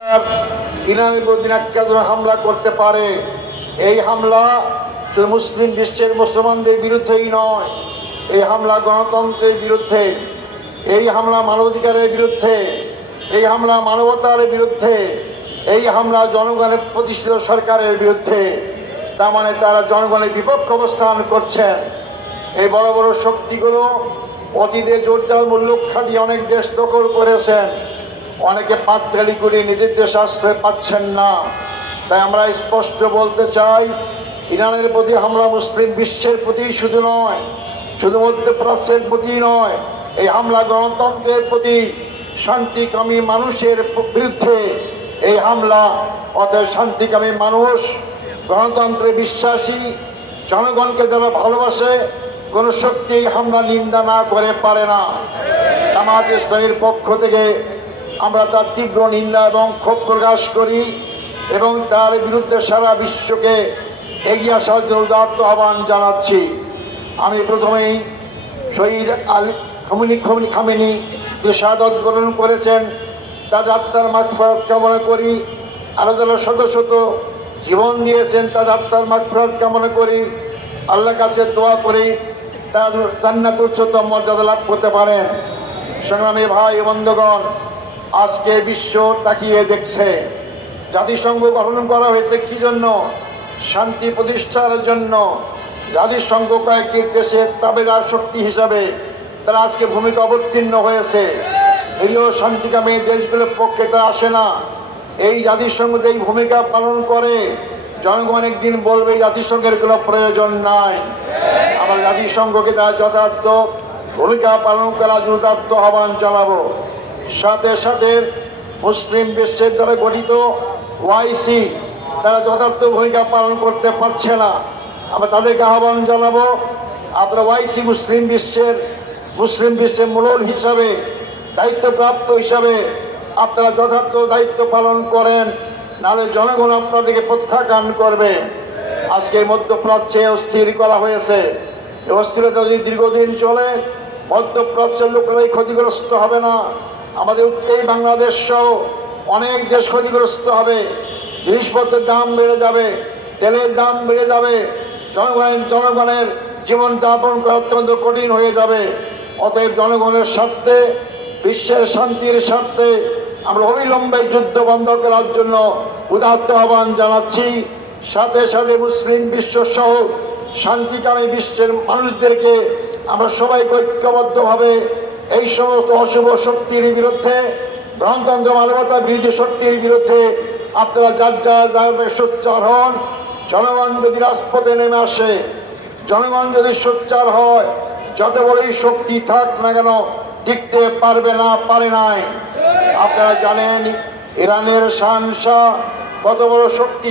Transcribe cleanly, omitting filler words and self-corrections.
ইরানের প্রতি একটা হামলা করতে পারে। এই হামলা শুধু মুসলিম বিশ্বের মুসলমানদের বিরুদ্ধেই নয়, এই হামলা গণতন্ত্রের বিরুদ্ধে, এই হামলা মানবাধিকারের বিরুদ্ধে, এই হামলা মানবতার বিরুদ্ধে, এই হামলা জনগণের প্রতিষ্ঠিত সরকারের বিরুদ্ধে। তার মানে তারা জনগণের বিপক্ষ অবস্থান করছেন। এই বড় বড় শক্তিগুলো অতীতে জোরজার মূল্য খাটিয়ে অনেক দেশ দখল করেছেন, অনেকে পাততালি করে নিজের দেশ আশ্রয় পাচ্ছেন না। তাই আমরা স্পষ্ট বলতে চাই, ইরানের প্রতি হামলা মুসলিম বিশ্বের প্রতি শুধু নয়, শুধু মধ্যপ্রাচ্যের প্রতি নয়, এই হামলা গণতন্ত্রের প্রতি, শান্তিকামী মানুষের বিরুদ্ধে এই হামলা। অতএব শান্তিকামী মানুষ, গণতন্ত্রে বিশ্বাসী জনগণকে যারা ভালোবাসে, কোনো শক্তি হামলা নিন্দা না করে পারে না। জামাত ইসলামীর পক্ষ থেকে আমরা তার তীব্র নিন্দা এবং ক্ষোভ প্রকাশ করি এবং তার বিরুদ্ধে সারা বিশ্বকে এগিয়ে আসার জন্য উদাত্ত আহ্বান জানাচ্ছি। আমি প্রথমেই শহীদ খামেনি যে শাহাদাত বরণ করেছেন, তাদের আত্মার মাগফিরাত কামনা করি। আরো যারা শত শত জীবন দিয়েছেন, তাদের আত্মার মাগফিরাত কামনা করি। আল্লাহর কাছে দোয়া করি তারা জান্নাতুল উচ্চতম মর্যাদা লাভ করতে পারেন। সংগ্রামী ভাই বন্ধুগণ, আজকে বিশ্ব তাকিয়ে দেখছে। জাতিসংঘ গঠন করা হয়েছে কি জন্য? শান্তি প্রতিষ্ঠার জন্য। জাতিসংঘ কয়েকটি দেশের তাবেদার শক্তি হিসাবে তারা আজকে ভূমিকা অবতীর্ণ হয়েছে। এগুলো শান্তিকামী দেশগুলোর পক্ষে তা আসে না। এই জাতিসংঘ এই ভূমিকা পালন করে, জনগণ একদিন বলবে জাতিসংঘের কোনো প্রয়োজন নাই। আমরা জাতিসংঘকে তার যথার্থ ভূমিকা পালন করার যথার্থ আহ্বান জানাবো। সাথে সাথে মুসলিম বিশ্বের দ্বারা গঠিত ওআইসি তারা যথার্থ ভূমিকা পালন করতে পারছে না। আমরা তাদেরকে আহ্বান জানাবো, আপনারা ওআইসি মুসলিম বিশ্বের মূল হিসাবে, দায়িত্বপ্রাপ্ত হিসাবে আপনারা যথার্থ দায়িত্ব পালন করেন, নাহলে জনগণ আপনাদেরকে প্রত্যাখ্যান করবে। আজকে মধ্যপ্রাচ্যে অস্থির করা হয়েছে। এই অস্থিরতা যদি দীর্ঘদিন চলে, মধ্যপ্রাচ্যের লোকেরাই ক্ষতিগ্রস্ত হবে না, আমাদের এই বাংলাদেশ সহ অনেক দেশ ক্ষতিগ্রস্ত হবে। জিনিসপত্রের দাম বেড়ে যাবে, তেলের দাম বেড়ে যাবে, জনগণের জীবনযাপন করা অত্যন্ত কঠিন হয়ে যাবে। অতএব জনগণের স্বার্থে, বিশ্বের শান্তির স্বার্থে আমরা অবিলম্বে যুদ্ধ বন্ধ করার জন্য উদাত্ত আহ্বান জানাচ্ছি। সাথে সাথে মুসলিম বিশ্ব সহ শান্তিকামী বিশ্বের মানুষদেরকে আমরা সবাই ঐক্যবদ্ধভাবে এই সমস্ত অশুভ শক্তির বিরুদ্ধে, গণতন্ত্র মানবতা বিরোধী শক্তির বিরুদ্ধে আপনারা যার জায়গাতে সোচ্চার হন। জনগণ যদি রাজপথে নেমে আসে, জনগণ যদি সোচ্চার হয়, যত বড়ই শক্তি থাক না কেন টিকতে পারবে না, পারে নাই। আপনারা জানেন ইরানের শাহনশাহ কত বড় শক্তি